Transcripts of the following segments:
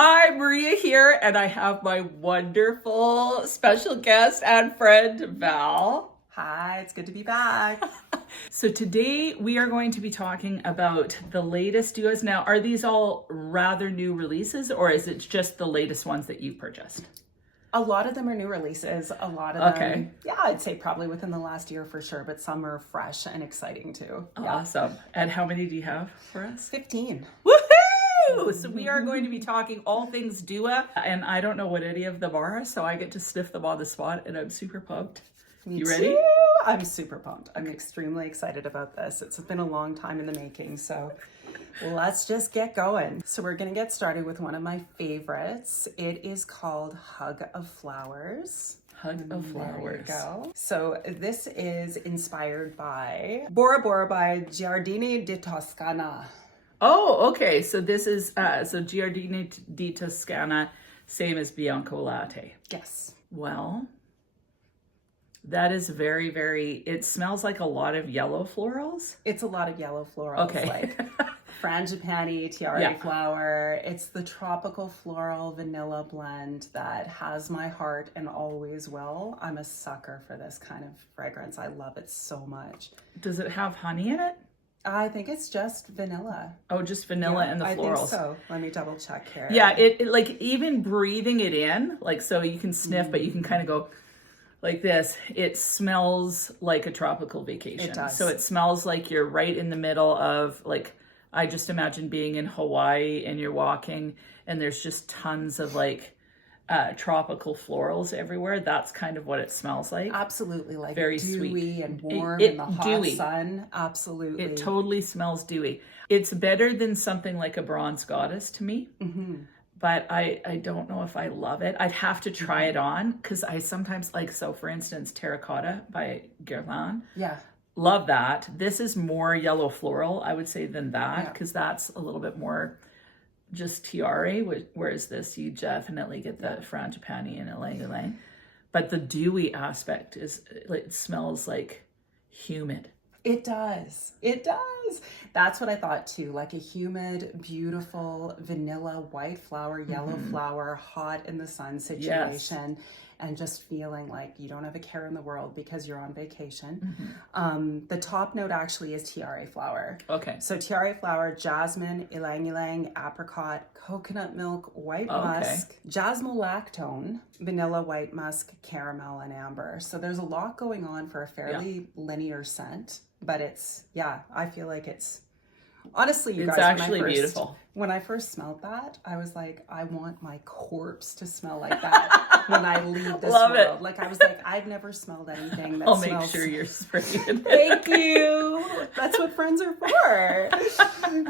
Hi, Maria here, and I have my wonderful special guest and friend, Val. Hi, it's good to be back. So today we are going to be talking about the latest duos. Now, are these all rather new releases, or is it just the latest ones that you've purchased? A lot of them are new releases. A lot of them, yeah, I'd say probably within the last year for sure, but some are fresh and exciting too. Yeah. Awesome. And how many do you have for us? 15. Woohoo! So we are going to be talking all things duo, and I don't know what any of them are, so I get to sniff them on the spot, and I'm super pumped. You ready? Too. I'm super pumped. I'm extremely excited about this. It's been a long time in the making, so let's just get going. So we're going to get started with one of my favorites. It is called Hug of Flowers. Hug of Flowers. There you go. So this is inspired by Bora Bora by Giardini di Toscana. Oh, okay. So this is so Giardini di Toscana, same as Bianco Latte. Yes. Well, that is very, very, it smells like a lot of yellow florals. It's a lot of yellow florals, Okay. like frangipani, tiare flower. It's the tropical floral vanilla blend that has my heart and always will. I'm a sucker for this kind of fragrance. I love it so much. Does it have honey in it? I think it's just vanilla. Oh, just vanilla and the florals. I think so. Let me double check here. Yeah, it like even breathing it in, like so you can sniff, but you can kind of go like this. It smells like a tropical vacation. It does. So it smells like you're right in the middle of, like, I just imagine being in Hawaii and you're walking and there's just tons of like tropical florals everywhere. That's kind of what it smells like. Absolutely, like very dewy sweet and warm in the hot dewy. sun. Absolutely. It totally smells dewy. It's better than something like a Bronze Goddess to me. Mm-hmm. But I don't know if I love it. I'd have to try it on because I sometimes like, so for instance, Terracotta by Gourmand. Yeah. Love that. This is more yellow floral, I would say, than that because that's a little bit more just tiare, whereas this, you definitely get the frangipani and ylang ylang. But the dewy aspect is, it smells like humid. It does. It does. That's what I thought too. Like a humid, beautiful vanilla, white flower, yellow flower, hot in the sun situation. Yes. And just feeling like you don't have a care in the world because you're on vacation. The top note actually is tiare flower. Okay. So tiare flower, jasmine, ylang ylang, apricot, coconut milk, white musk, jasmolactone, vanilla, white musk, caramel, and amber. So there's a lot going on for a fairly linear scent. But it's, I feel like it's, honestly, you guys, it's actually beautiful. When I first smelled that, I was like, I want my corpse to smell like that when I leave this Love world. it. Like, I was like, I've never smelled anything that I'll smells. make sure you're spraying it. Thank you. That's what friends are for.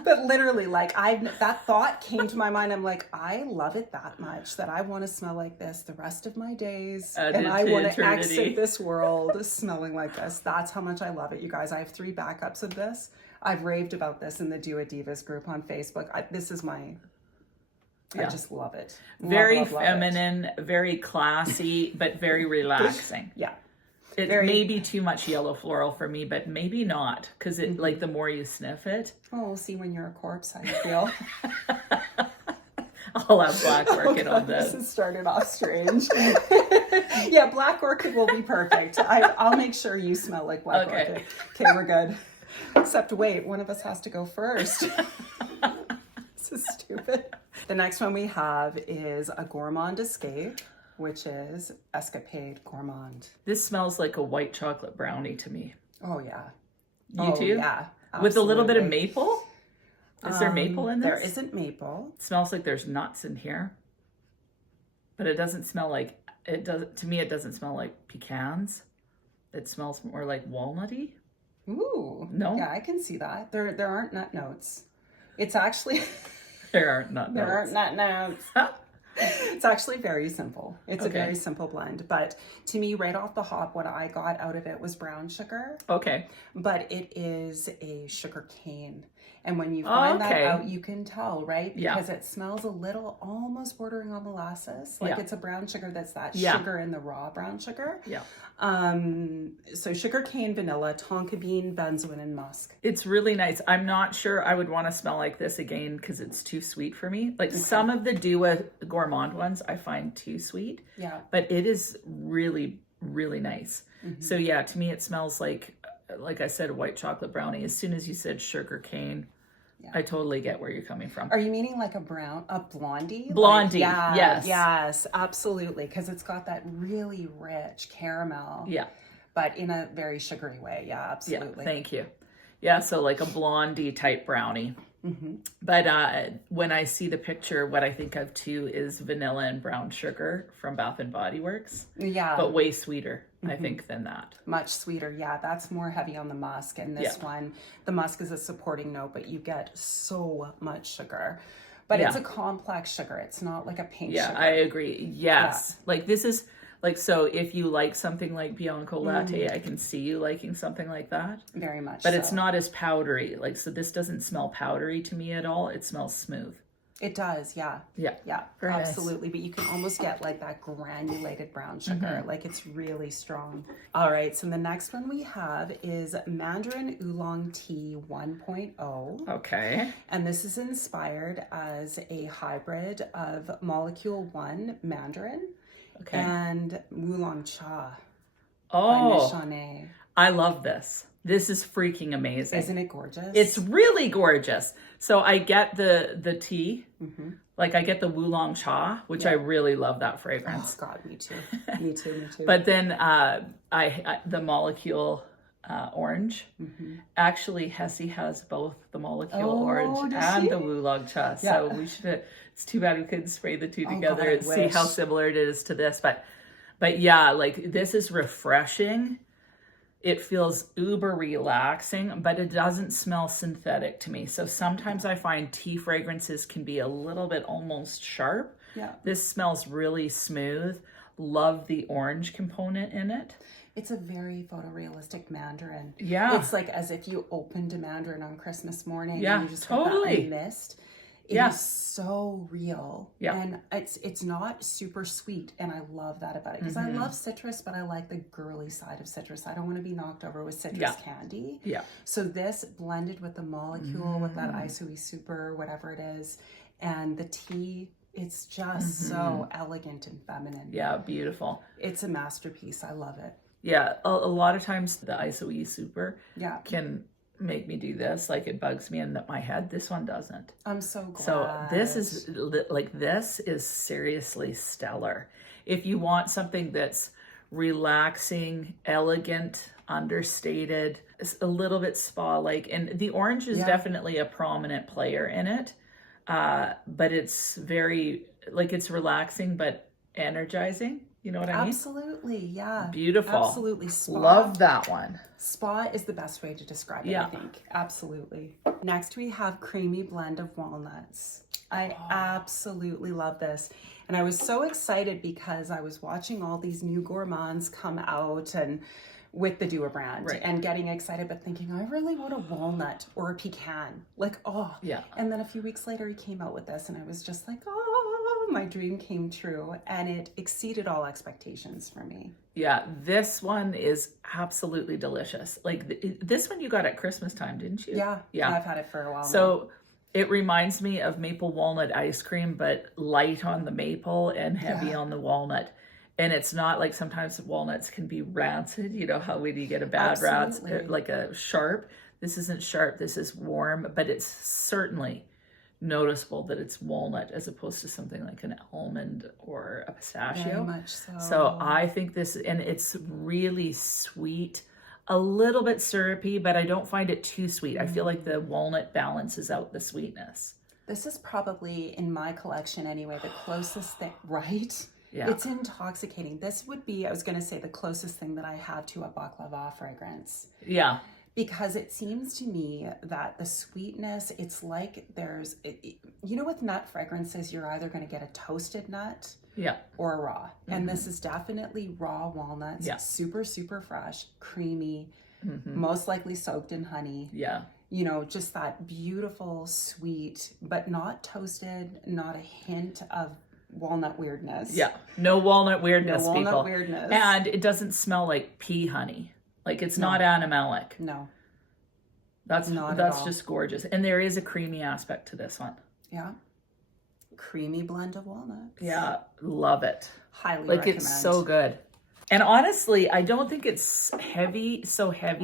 But literally, like, that thought came to my mind. I'm like, I love it that much that I want to smell like this the rest of my days. And I want to exit this world smelling like this. That's how much I love it, you guys. I have 3 backups of this. I've raved about this in the Duo Divas group on Facebook. This is my... I just love it. Very feminine, very classy, but very relaxing. Yeah. It may be too much yellow floral for me, but maybe not, because it like the more you sniff it. Oh, we'll see when you're a corpse how you feel. I'll have Black Orchid on this. This has started off strange. Yeah, Black Orchid will be perfect. I'll make sure you smell like Black Orchid. Okay, we're good. Except wait, one of us has to go first. This is stupid. The next one we have is a Gourmand Escape, which is Escapade Gourmand. This smells like a white chocolate brownie to me. Oh, yeah. You too? Yeah. Absolutely. With a little bit of maple? Is there maple in this? There isn't maple. It smells like there's nuts in here. But it doesn't smell like, to me, it doesn't smell like pecans. It smells more like walnutty. Ooh. No? Yeah, I can see that. There aren't nut notes. It's actually... There aren't nut notes. There aren't nut notes. It's actually very simple. It's a very simple blend. But to me, right off the hop, what I got out of it was brown sugar. Okay. But it is a sugar cane. And when you find that okay. out, you can tell, right? Yeah. Because it smells a little, almost bordering on molasses. Like Yeah. it's a brown sugar that's that Yeah. sugar in the raw brown sugar. Yeah. So sugar cane, vanilla, tonka bean, benzoin, and musk. It's really nice. I'm not sure I would want to smell like this again because it's too sweet for me. Like some of the Dua Gourmand ones I find too sweet. Yeah. But it is really, really nice. So yeah, to me it smells like I said, a white chocolate brownie. As soon as you said sugar cane, I totally get where you're coming from. Are you meaning like a blondie? Blondie, Like, yes. Yes, absolutely. Because it's got that really rich caramel. Yeah. But in a very sugary way. Yeah, absolutely. Yeah, thank you. Yeah, so like a blondie type brownie. But when I see the picture, what I think of too is vanilla and brown sugar from Bath and Body Works. Yeah. But way sweeter, I think, than that. Much sweeter. Yeah, that's more heavy on the musk. And this one, the musk is a supporting note, but you get so much sugar. But it's a complex sugar. It's not like a pink sugar. Yeah, I agree. Yes. Like this is... Like, so if you like something like Bianco Latte, I can see you liking something like that. Very much But it's not as powdery. Like, so this doesn't smell powdery to me at all. It smells smooth. It does, yeah. Yeah. Yeah, Very nice. absolutely. But you can almost get like that granulated brown sugar. Like it's really strong. All right, so the next one we have is Mandarin Oolong Tea 1.0. Okay. And this is inspired as a hybrid of Molecule 1 Mandarin and Oolong Cha by Nishane. I love this. This is freaking amazing. Isn't it gorgeous? It's really gorgeous. So I get the tea, like I get the Oolong Cha, which I really love that fragrance. Oh God, me too. Me too, me too. But then I the Molecule orange. Actually, Hesse has both the Molecule orange and the Oolong Cha. So we should. It's too bad we couldn't spray the two together and see how similar it is to this. But yeah, like this is refreshing. It feels uber relaxing, but it doesn't smell synthetic to me. So sometimes I find tea fragrances can be a little bit almost sharp. Yeah. This smells really smooth. Love the orange component in it. It's a very photorealistic Mandarin. Yeah. It's like as if you opened a Mandarin on Christmas morning Yeah, and you just totally. had that mist. It is so real. Yeah. And it's not super sweet. And I love that about it. Because I love citrus, but I like the girly side of citrus. I don't want to be knocked over with citrus candy. Yeah. So this blended with the Molecule, with that Isoi Super, whatever it is, and the tea, it's just so elegant and feminine. Yeah, beautiful. It's a masterpiece. I love it. Yeah, a lot of times the Isoi Super Yeah. can make me do this, like it bugs me in my head. This one doesn't. I'm so glad. So this is seriously stellar. If you want something that's relaxing, elegant, understated, a little bit spa-like, and the orange is definitely a prominent player in it, but it's very, like it's relaxing but energizing. You know what I mean? Absolutely, yeah. Beautiful. Absolutely. Spa. Love that one. Spa is the best way to describe it, I think. Absolutely. Next, we have Creamy Blend of Walnuts. I absolutely love this. And I was so excited because I was watching all these new gourmands come out and with the Dua brand and getting excited, but thinking, I really want a walnut or a pecan. Like, Yeah. And then a few weeks later, he came out with this and I was just like, my dream came true, and it exceeded all expectations for me. Yeah, this one is absolutely delicious. Like this one you got at Christmas time, didn't you? Yeah. I've had it for a while So it reminds me of maple walnut ice cream, but light on the maple and heavy on the walnut. And it's not like sometimes walnuts can be rancid. You know how when you get a bad rancid, like a sharp. This isn't sharp. This is warm, but it's certainly noticeable that it's walnut as opposed to something like an almond or a pistachio. Very much so. So I think this, and it's really sweet, a little bit syrupy, but I don't find it too sweet. I feel like the walnut balances out the sweetness. This is probably, in my collection anyway, the closest thing, right? Yeah. It's intoxicating. This would be, I was going to say, the closest thing that I have to a baklava fragrance. Yeah. Because it seems to me that the sweetness, it's like there's, you know, with nut fragrances, you're either going to get a toasted nut or a raw. And this is definitely raw walnuts, super, super fresh, creamy, most likely soaked in honey. Yeah. You know, just that beautiful, sweet, but not toasted, not a hint of walnut weirdness. Yeah, no walnut weirdness, No walnut people. weirdness. And it doesn't smell like pea honey. Like it's not animalic. No. That's Not at all. just gorgeous. And there is a creamy aspect to this one. Yeah. Creamy blend of walnuts. Yeah, love it. Highly Like recommend. it's so good. And honestly, I don't think it's so heavy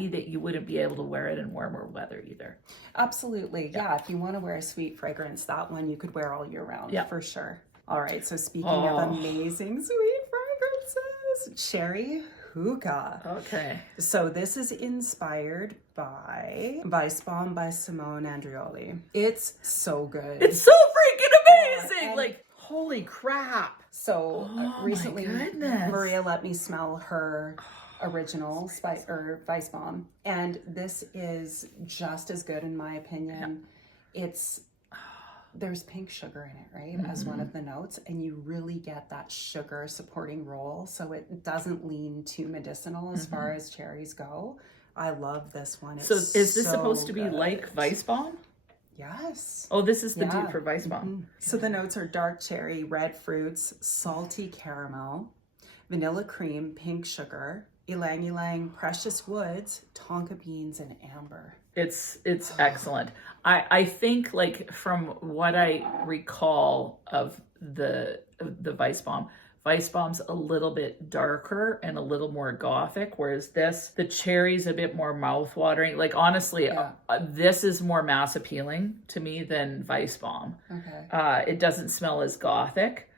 that you wouldn't be able to wear it in warmer weather either. Absolutely. Yeah. If you want to wear a sweet fragrance, that one you could wear all year round. Yeah. For sure. All right. So speaking of amazing sweet fragrances, cherry hookah. Okay. So this is inspired by Weissbaum by Simone Andreoli. It's so good. It's so freaking amazing. And like, holy crap. So recently, my goodness. Maria let me smell her original Weissbaum, and this is just as good in my opinion. There's pink sugar in it, right, as one of the notes, and you really get that sugar supporting role, so it doesn't lean too medicinal as far as cherries go. I love this one. It's so is this supposed to be good. like Weissbaum? Yes. Oh, this is the dupe for Weissbaum. So the notes are dark cherry, red fruits, salty caramel, vanilla cream, pink sugar, ylang ylang, precious woods, tonka beans, and amber. It's excellent. I think, like, from what I recall of the Weissbaum's a little bit darker and a little more gothic, whereas the cherry's a bit more mouth-watering. Like, honestly, this is more mass appealing to me than Weissbaum. Okay. It doesn't smell as gothic.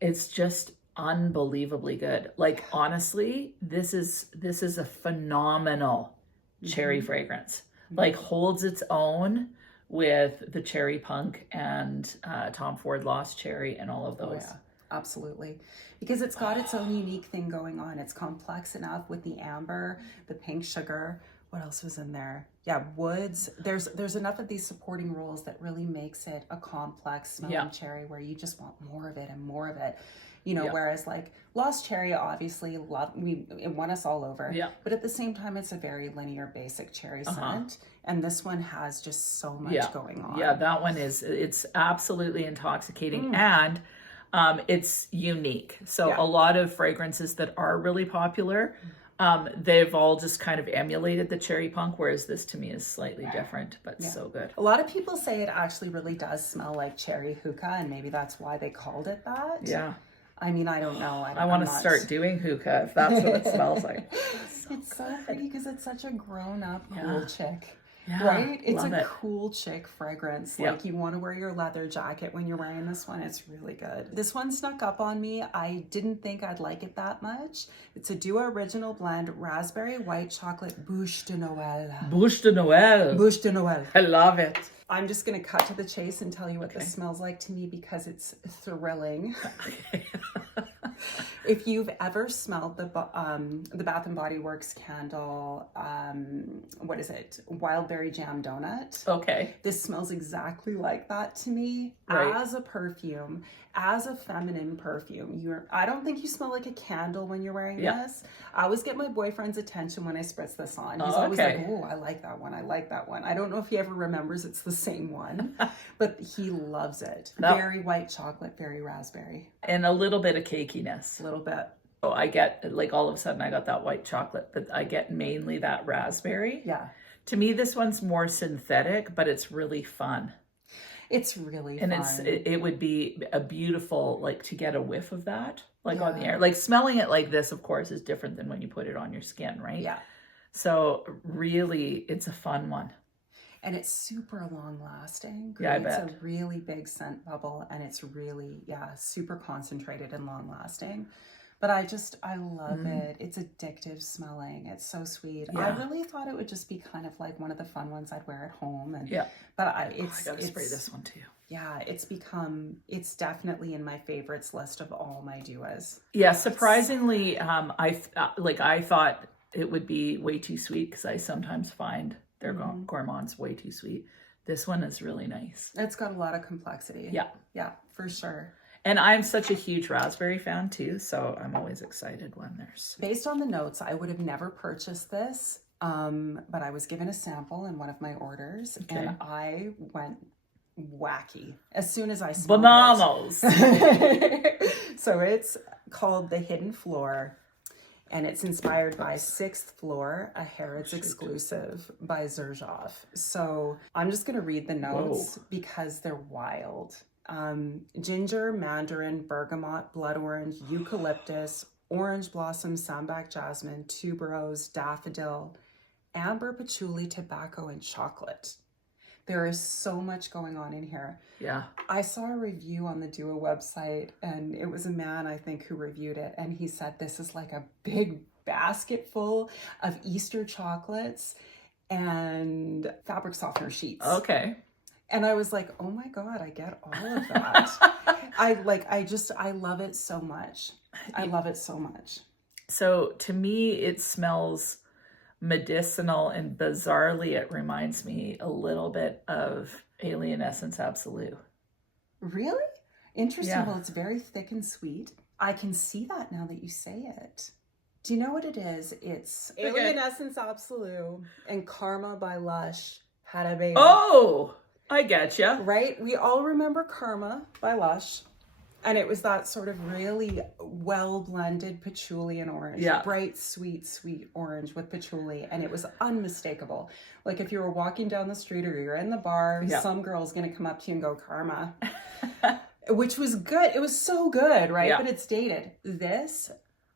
It's just unbelievably good. Like, honestly, this is a phenomenal cherry fragrance. Like, holds its own with the Cherry Punk and Tom Ford Lost Cherry and all of those. Oh, yeah. Absolutely. Because it's got its own unique thing going on. It's complex enough with the amber, the pink sugar. What else was in there? Yeah, woods. There's enough of these supporting roles that really makes it a complex smelling cherry where you just want more of it and more of it. You know, whereas like Lost Cherry, obviously, it won us all over. Yeah. But at the same time, it's a very linear, basic cherry scent. And this one has just so much going on. Yeah, that one it's absolutely intoxicating. And it's unique. So a lot of fragrances that are really popular, they've all just kind of emulated the Cherry Punk, whereas this to me is slightly different, but so good. A lot of people say it actually really does smell like cherry hookah, and maybe that's why they called it that. Yeah. I mean, I don't know. I want to start doing hookah if that's what it smells like. It's so pretty because it's such a grown-up cool chick. Yeah, right? It's a cool chick fragrance. Yep. Like you want to wear your leather jacket when you're wearing this one. It's really good. This one snuck up on me. I didn't think I'd like it that much. It's a duo original blend, raspberry white chocolate bouche de Noel. Bouche de Noel. Bouche de Noel. I love it. I'm just going to cut to the chase and tell you what this smells like to me because it's thrilling. If you've ever smelled the Bath and Body Works candle, what is it? Wildberry Jam Donut. Okay. This smells exactly like that to me as a perfume, as a feminine perfume. I don't think you smell like a candle when you're wearing this. I always get my boyfriend's attention when I spritz this on. He's always like, oh, I like that one. I like that one. I don't know if he ever remembers it's the same one, but he loves it. Very white chocolate, very raspberry. And a little bit of cakiness. A little bit. So I get, like, all of a sudden I got that white chocolate, but I get mainly that raspberry. Yeah. To me, this one's more synthetic, but it's really fun. It's really fun. And it would be a beautiful, like, to get a whiff of that, like, on the air. Like, smelling it like this, of course, is different than when you put it on your skin, right? Yeah. So really, it's a fun one. And it's super long lasting. Yeah, I bet. It's a really big scent bubble and it's really, super concentrated and long lasting. But I love it. It's addictive smelling. It's so sweet. Yeah. I really thought it would just be kind of like one of the fun ones I'd wear at home. And but I gotta spray this one too. Yeah, it's definitely in my favorites list of all my duos. Yeah, surprisingly, I thought it would be way too sweet because I sometimes find their gourmands way too sweet. This one is really nice. It's got a lot of complexity. Yeah. Yeah, for sure. And I'm such a huge raspberry fan too, so I'm always excited when there's... Based on the notes, I would have never purchased this But I was given a sample in one of my orders, and I went wacky as soon as I smelled bananas. it. So it's called the Hidden Floor, and it's inspired by Sixth Floor, a Harrods exclusive by Xerjoff. So I'm just going to read the notes because they're wild. Ginger, mandarin, bergamot, blood orange, eucalyptus, orange blossom, sambac jasmine, tuberose, daffodil, amber, patchouli, tobacco, and chocolate. There is so much going on in here. Yeah. I saw a review on the Duo website, and it was a man, I think, who reviewed it. And he said, this is like a big basket full of Easter chocolates and fabric softener sheets. Okay. And I was like, oh my God, I get all of that. I love it so much. I love it so much. So to me, it smells medicinal, and bizarrely it reminds me a little bit of Alien Essence Absolute. Really? Interesting. Yeah. Well, it's very thick and sweet. I can see that now that you say it. Do you know what it is? It's Alien Essence Absolute and Karma by Lush had a baby. Oh, I get you. Right? We all remember Karma by Lush. And it was that sort of really well-blended patchouli and orange. Yeah. Bright, sweet, sweet orange with patchouli. And it was unmistakable. Like if you were walking down the street or you're in the bar, some girl's going to come up to you and go, Karma. Which was good. It was so good, right? Yeah. But it's dated. This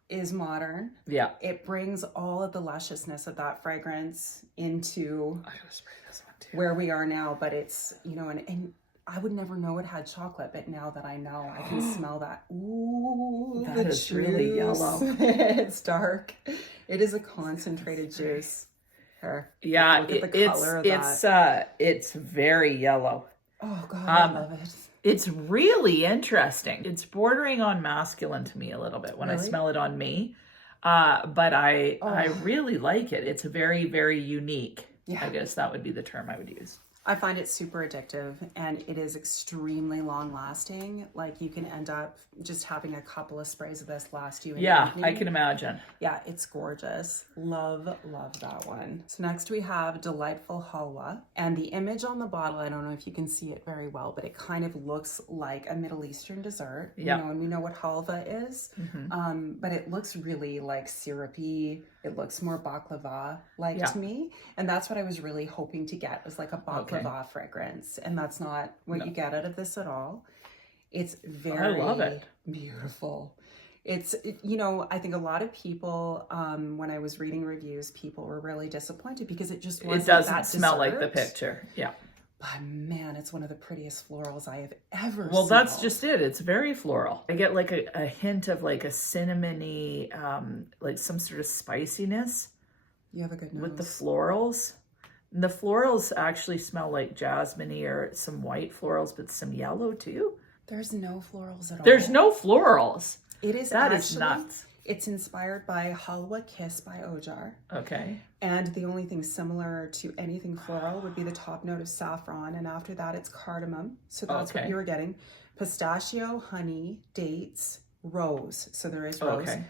is modern. Yeah. It brings all of the lusciousness of that fragrance into I gotta spray this one too. where we are now. But it's, you know, and I would never know it had chocolate, but now that I know, I can smell that. Ooh, that is really yellow. It's dark. It is a concentrated juice. Here, Yeah, look at the color of that. It's very yellow. Oh God, I love it. It's really interesting. It's bordering on masculine to me a little bit when I Really? smell it on me. But I really like it. It's very, very unique. Yeah. I guess that would be the term I would use. I find it super addictive, and it is extremely long lasting. Like you can end up just having a couple of sprays of this last you. Yeah, I can imagine. Yeah, it's gorgeous. Love that one. So next we have Delightfulhaa, and the image on the bottle, I don't know if you can see it very well, but it kind of looks like a Middle Eastern dessert. Yeah. You know, and we know what halwa is, but it looks really like syrupy. It looks more baklava-like to me, and that's what I was really hoping to get, was like a baklava fragrance, and that's not what you get out of this at all. It's very I love it. Beautiful. You know, I think a lot of people, when I was reading reviews, people were really disappointed because it just wasn't It doesn't that smell like the dessert. picture. Yeah. But man, it's one of the prettiest florals I have ever Well, smelled. that's just it. It's very floral. I get like a hint of like a cinnamony, like some sort of spiciness You have a good nose. with the florals. And the florals actually smell like jasmine or some white florals, but some yellow too. There's no florals at all. There's no florals. It is That actually, is nuts. It's inspired by Halwa Kiss by Ojar. Okay. And the only thing similar to anything floral would be the top note of saffron. And after that, it's cardamom. So that's what you were getting. Pistachio, honey, dates, rose. So there is rose. Okay.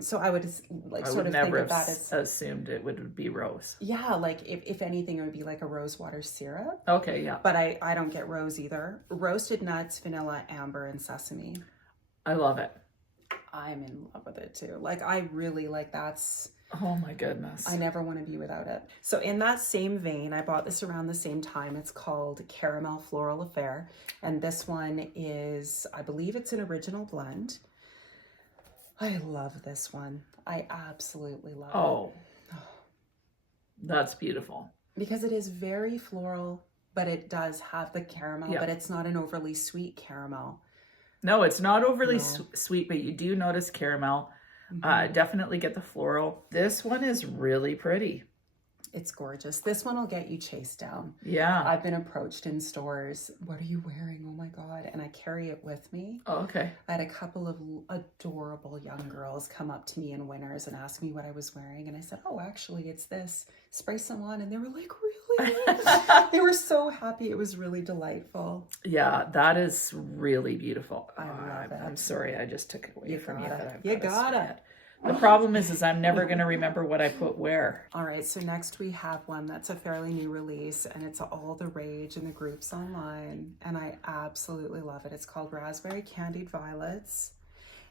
So I would like sort of think of that as... assumed it would be rose. Yeah, like if anything, it would be like a rose water syrup. Okay, yeah. But I don't get rose either. Roasted nuts, vanilla, amber, and sesame. I love it. I'm in love with it too. Like I really like that's... Oh my goodness. I never want to be without it. So in that same vein, I bought this around the same time. It's called Caramel Floral Affair. And this one is, I believe it's an original blend. I love this one. I absolutely love it. Oh, that's beautiful. Because it is very floral, but it does have the caramel, but it's not an overly sweet caramel. No, it's not overly sweet, but you do notice caramel. Definitely get the floral. This one is really pretty. It's gorgeous. This one will get you chased down. Yeah. I've been approached in stores. What are you wearing? Oh my God. And I carry it with me. Oh, okay. I had a couple of adorable young girls come up to me in Winners and ask me what I was wearing. And I said, oh, actually, it's this. Spray some on. And they were like, really? They were so happy. It was really delightful. Yeah, that is really beautiful. I love it. I'm sorry, I just took it away from you. But You got it. The problem is I'm never going to remember what I put where. All right, so next we have one that's a fairly new release, and it's all the rage in the groups online, and I absolutely love it. It's called Raspberry Candied Violets,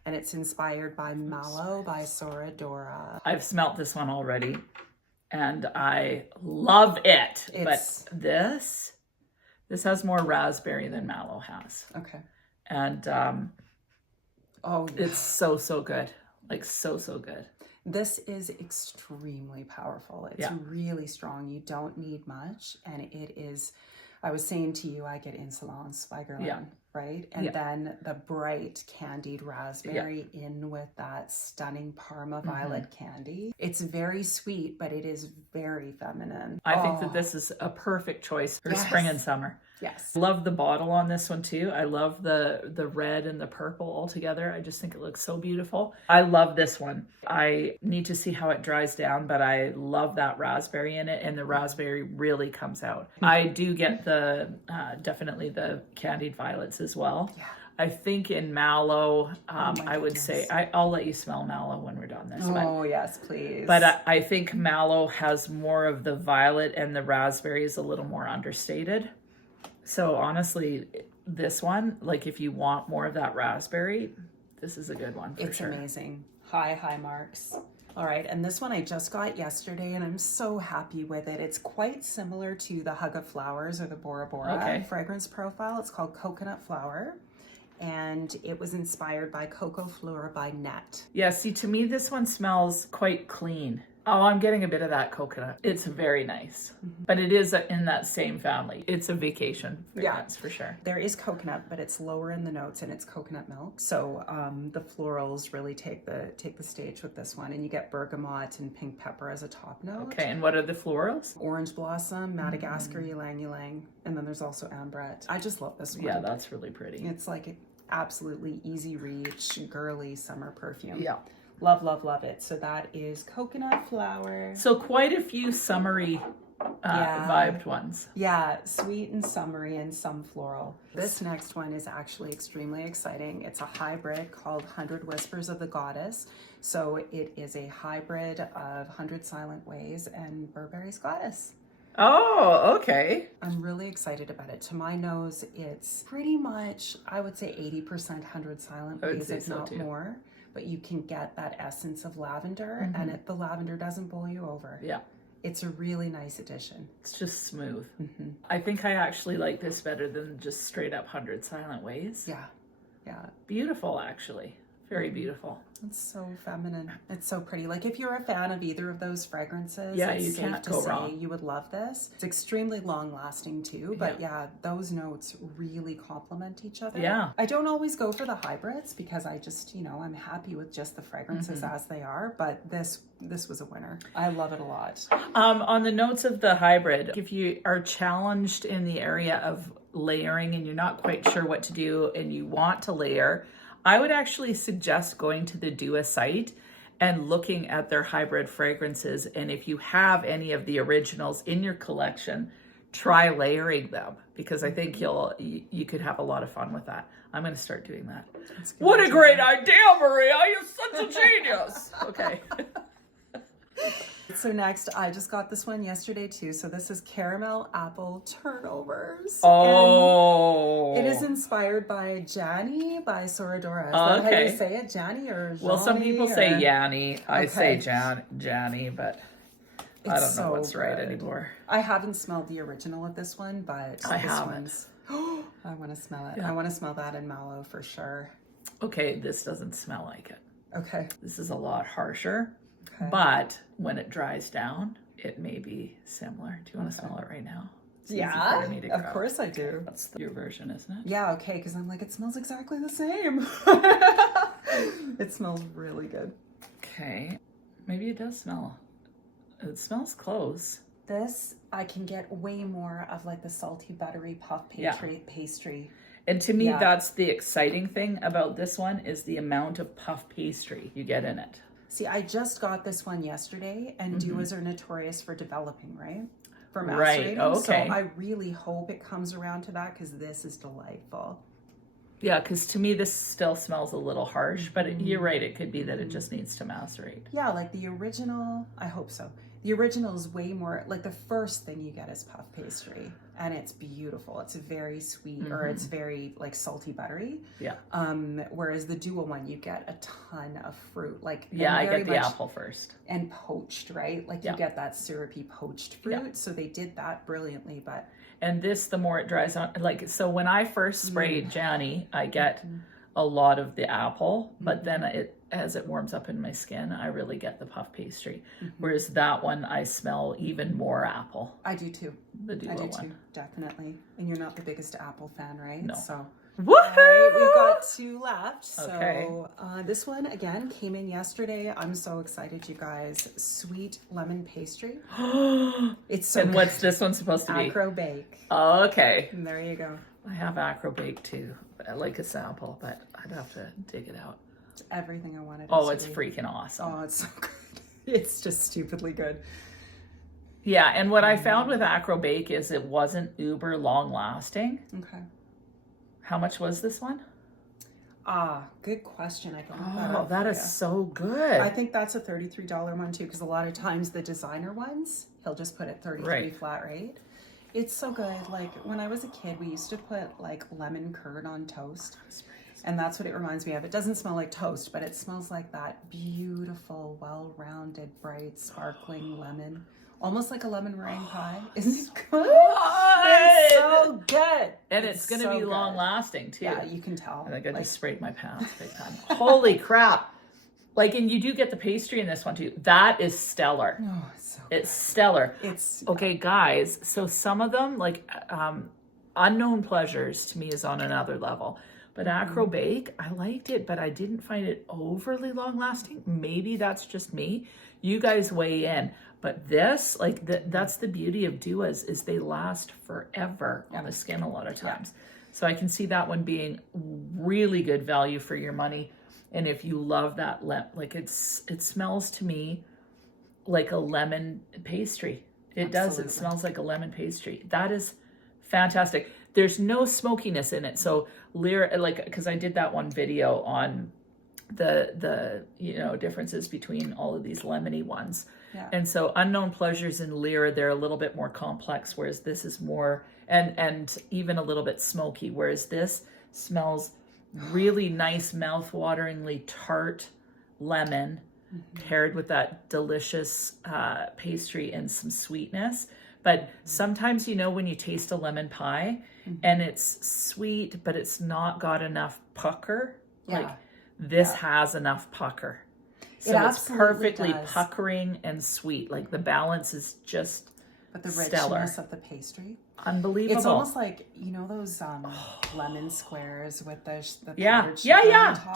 and it's inspired by Mallow by Sora Dora. I've smelt this one already, and I love it. But this has more raspberry than Mallow has. Okay. And it's so good. Like so good. This is extremely powerful. It's really strong. You don't need much, and it is, I was saying to you, I get Insolence by Gourmand, right? And then the bright candied raspberry in with that stunning Parma violet candy. It's very sweet, but it is very feminine. I think that this is a perfect choice for spring and summer. Yes. Love the bottle on this one too. I love the red and the purple all together. I just think it looks so beautiful. I love this one. I need to see how it dries down, but I love that raspberry in it, and the raspberry really comes out. I do get the definitely the candied violets as well. Yeah. I think in Mallow, I would say, I'll let you smell Mallow when we're done this. Oh, yes, please. But I think Mallow has more of the violet, and the raspberry is a little more understated. So honestly, this one, like if you want more of that raspberry, this is a good one for sure. It's amazing. High marks. All right, and this one I just got yesterday, and I'm so happy with it. It's quite similar to the Hug of Flowers or the Bora Bora fragrance profile. It's called Coconut Flower, and it was inspired by Coco Fleur by Net. Yeah, see, to me, this one smells quite clean. Oh, I'm getting a bit of that coconut. It's very nice, but it is in that same family. It's a vacation fragrance for sure. There is coconut, but it's lower in the notes, and it's coconut milk. So the florals really take the stage with this one, and you get bergamot and pink pepper as a top note. Okay, and what are the florals? Orange blossom, Madagascar ylang ylang, and then there's also ambrette. I just love this one. Yeah, that's really pretty. It's like an absolutely easy reach, girly summer perfume. Yeah. Love it. So that is Coconut Flower. So quite a few summery vibed ones. Yeah, sweet and summery and some floral. This next one is actually extremely exciting. It's a hybrid called 100 Whispers of the Goddess. So it is a hybrid of 100 Silent Ways and Burberry's Goddess. Oh, okay. I'm really excited about it. To my nose, it's pretty much, I would say 80% 100 Silent Ways, if not more. But you can get that essence of lavender, and the lavender doesn't bowl you over. Yeah. It's a really nice addition. It's just smooth. I think I actually like this better than just straight up 100 Silent Ways. Yeah. Beautiful, actually. Very beautiful. It's so feminine. It's so pretty. Like if you're a fan of either of those fragrances, you can't go wrong. You would love this. It's extremely long lasting too, but those notes really complement each other. Yeah. I don't always go for the hybrids because I just, I'm happy with just the fragrances as they are, but this was a winner. I love it a lot. On the notes of the hybrid, if you are challenged in the area of layering and you're not quite sure what to do and you want to layer, I would actually suggest going to the Dua site and looking at their hybrid fragrances. And if you have any of the originals in your collection, try layering them because I think you could have a lot of fun with that. I'm going to start doing that. What a great idea, Maria! You're such a genius. Okay. So next, I just got this one yesterday too. So this is Caramel Apple Turnovers. Oh. And it is inspired by Jani by Sora Dora. Is that how you say it? Jani or Jani? Well, some people say Yanni. I say Jani, but I don't know what's right anymore. I haven't smelled the original of this one, but I haven't. I want to smell it. Yeah. I want to smell that in Mallow for sure. Okay, this doesn't smell like it. Okay. This is a lot harsher. Okay. But when it dries down, it may be similar. Do you want to smell it right now? Yeah, of course I do. That's your version, isn't it? Yeah, okay, because I'm like, it smells exactly the same. It smells really good. Okay, maybe it does smell. It smells close. This, I can get way more of like the salty, buttery puff pastry. And to me, that's the exciting thing about this one is the amount of puff pastry you get in it. See, I just got this one yesterday, and Duas are notorious for developing, right? For Right, macerating. okay. So I really hope it comes around to that because this is delightful. Yeah, because to me this still smells a little harsh, but you're right. It could be that it just needs to macerate. Yeah, like the original, I hope so. The original is way more, like the first thing you get is puff pastry, and it's beautiful. It's very sweet, or it's very like salty buttery. Yeah. Whereas the dual one, you get a ton of fruit. Like yeah, I get the apple first. And poached, right? Like you get that syrupy poached fruit. Yeah. So they did that brilliantly, but. And this, the more it dries on, like, so when I first spray Janny, I get a lot of the apple, but then as it warms up in my skin, I really get the puff pastry. Whereas that one, I smell even more apple. I do too. The duo one. Too, definitely. And you're not the biggest apple fan, right? No. So. Woohoo! All right, we've got 2 left. Okay. So this one again came in yesterday. I'm so excited, you guys. Sweet lemon pastry. It's so And good. what's this one supposed to be? Acro Bake. Oh, okay. And there you go. I have Acro Bake too. I like a sample, but I'd have to dig it out. It's everything I wanted. Oh, it's freaking awesome. Oh, it's so good. It's just stupidly good. Yeah, and what I found with Acro Bake is it wasn't uber long lasting. Okay. How much was this one? Good question. I can look that Oh, up that for is ya. so good. I think that's a $33 one too, because a lot of times the designer ones, he'll just put it 33 flat rate. It's so good. Like when I was a kid, we used to put like lemon curd on toast. And that's what it reminds me of. It doesn't smell like toast, but it smells like that beautiful, well-rounded, bright, sparkling lemon. Almost like a lemon meringue pie. Isn't it good? It's so good. And it's going to be long lasting too. Yeah, you can tell. I think I just sprayed my pants big time. Holy crap. Like, and you do get the pastry in this one too. That is stellar. Oh, it's so It's stellar. It's okay, guys. So some of them, like Unknown Pleasures to me is on another level. But Acro Bake, I liked it, but I didn't find it overly long lasting. Maybe that's just me. You guys weigh in. But this, like, that's the beauty of duas, is they last forever on the skin a lot of times. So I can see that one being really good value for your money. And if you love that, like, it smells to me like a lemon pastry. It does. It smells like a lemon pastry. That is fantastic. There's no smokiness in it. So like, because I did that one video on the differences between all of these lemony ones. Yeah. And so Unknown Pleasures and Lyra, they're a little bit more complex, whereas this is more, and even a little bit smoky, whereas this smells really nice, mouth-wateringly tart lemon paired with that delicious pastry and some sweetness. But sometimes, when you taste a lemon pie and it's sweet, but it's not got enough pucker, like this has enough pucker. So it's perfectly puckering and sweet. Like the balance is just but the stellar. Richness of the pastry. Unbelievable. It's almost like, those lemon squares with the yeah,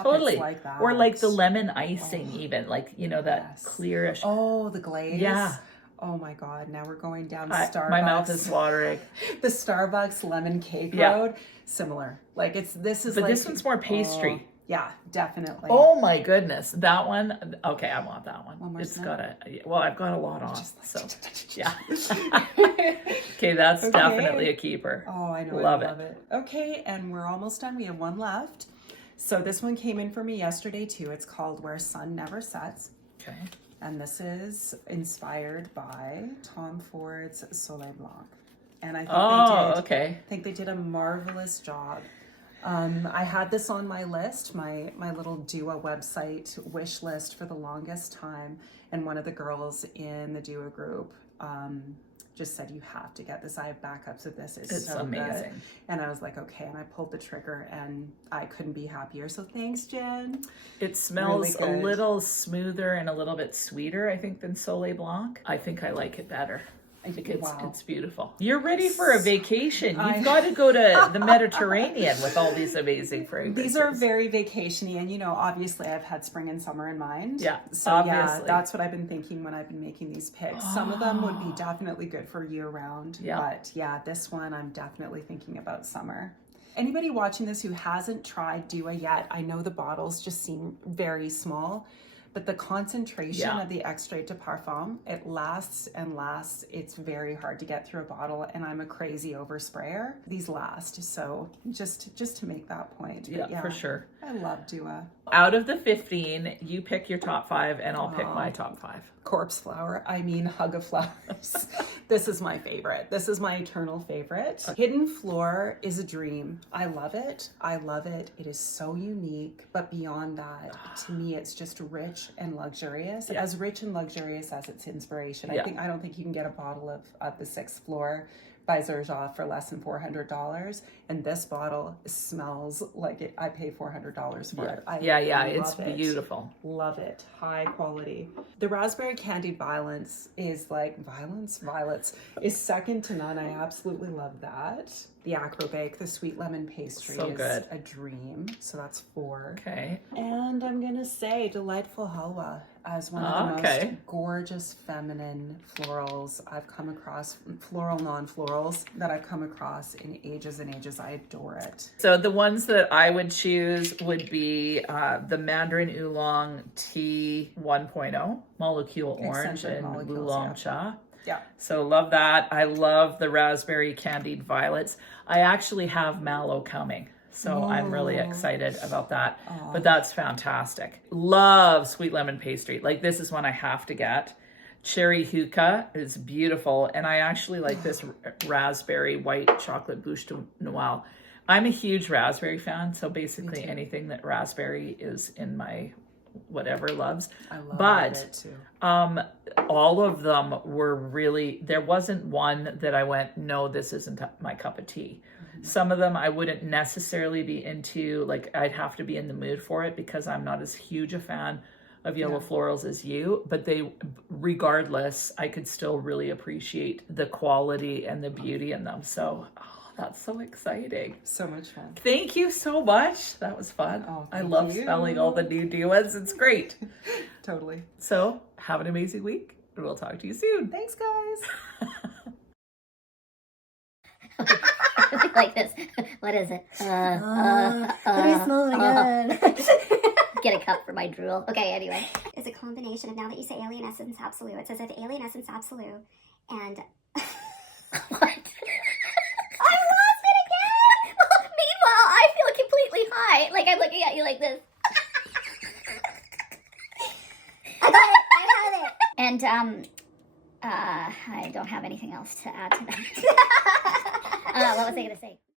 totally. It's like that. Or like the lemon icing even, like, that clearish. Oh, the glaze. Yeah. Oh my God, now we're going down Starbucks. My mouth is watering. The Starbucks lemon cake road, similar. Like this one's more pastry. Yeah, definitely. Oh my goodness. That one. Okay, I want that one. One more It's snap. I've got a lot on. So yeah. Okay, that's definitely a keeper. Oh, I know. Love I love it. Okay, and we're almost done. We have one left. So this one came in for me yesterday too. It's called Where Sun Never Sets. Okay. And this is inspired by Tom Ford's Soleil Blanc. And I think they did a marvelous job. I had this on my list, my little Dua website wish list for the longest time. And one of the girls in the Dua group just said, you have to get this. I have backups of this. It's so amazing. Good. And I was like, okay. And I pulled the trigger and I couldn't be happier. So thanks, Jen. It smells really a little smoother and a little bit sweeter, I think, than Soleil Blanc. I think I like it better. I think it's beautiful. You're ready for a vacation. You've got to go to the Mediterranean with all these amazing fragrances. These are very vacation-y, and obviously I've had spring and summer in mind. Yeah, so obviously. That's what I've been thinking when I've been making these picks. Some of them would be definitely good for year-round, but this one I'm definitely thinking about summer. Anybody watching this who hasn't tried Dua yet, I know the bottles just seem very small, but the concentration Yeah. of the extrait de parfum, it lasts and lasts. It's very hard to get through a bottle, and I'm a crazy oversprayer. These last, so just to make that point. But Yeah, for sure. I love Dua. Out of the 15, you pick your top 5 and I'll pick my top 5. Corpse flower, I mean hug of flowers. This is my favorite. This is my eternal favorite. Hidden Floor is a dream. I love it. I love it. It is so unique, but beyond that, to me, it's just rich and luxurious. Yeah. As rich and luxurious as its inspiration. Yeah. I don't think you can get a bottle of the 6th Floor by Xerjoff for less than $400, and this bottle smells like it. I pay $400 for it. I It's love it. beautiful. Love it. High quality. The Raspberry Candied Violets is like violets is second to none. I absolutely love that. The Acrobake, the sweet lemon pastry So is good. a dream. So that's 4. Okay. And I'm gonna say Delightful Halwa as one of the most gorgeous feminine florals I've come across, floral non-florals that I've come across in ages and ages. I adore it. So the ones that I would choose would be the Mandarin Oolong Tea 1.0, Molecule Orange Eccentric and molecules, Oolong yeah. Cha. Yeah. So love that. I love the Raspberry Candied Violets. I actually have Mallow coming. So I'm really excited about that. But that's fantastic. Love sweet lemon pastry. Like this is one I have to get. Cherry Hookah is beautiful. And I actually like this raspberry white chocolate bouche de Noel. I'm a huge raspberry fan. So basically anything that raspberry is in my whatever loves. I love it too. All of them were really, there wasn't one that I went, no, this isn't my cup of tea. Some of them I wouldn't necessarily be into, like I'd have to be in the mood for it because I'm not as huge a fan of yellow florals as you, but they, regardless, I could still really appreciate the quality and the beauty in them. So that's so exciting. So much fun. Thank you so much. That was fun. I love smelling all the new duos. It's great. Totally. So have an amazing week and we'll talk to you soon. Thanks, guys. Like this. What is it? Let me smell it again. Get a cup for my drool. Okay, anyway. It's a combination of, now that you say Alien Essence Absolute, it says it's Alien Essence Absolute and What? I lost it again! Meanwhile, I feel completely high. Like I'm looking at you like this. I got it. I have it. And, I don't have anything else to add to that. What was I going to say?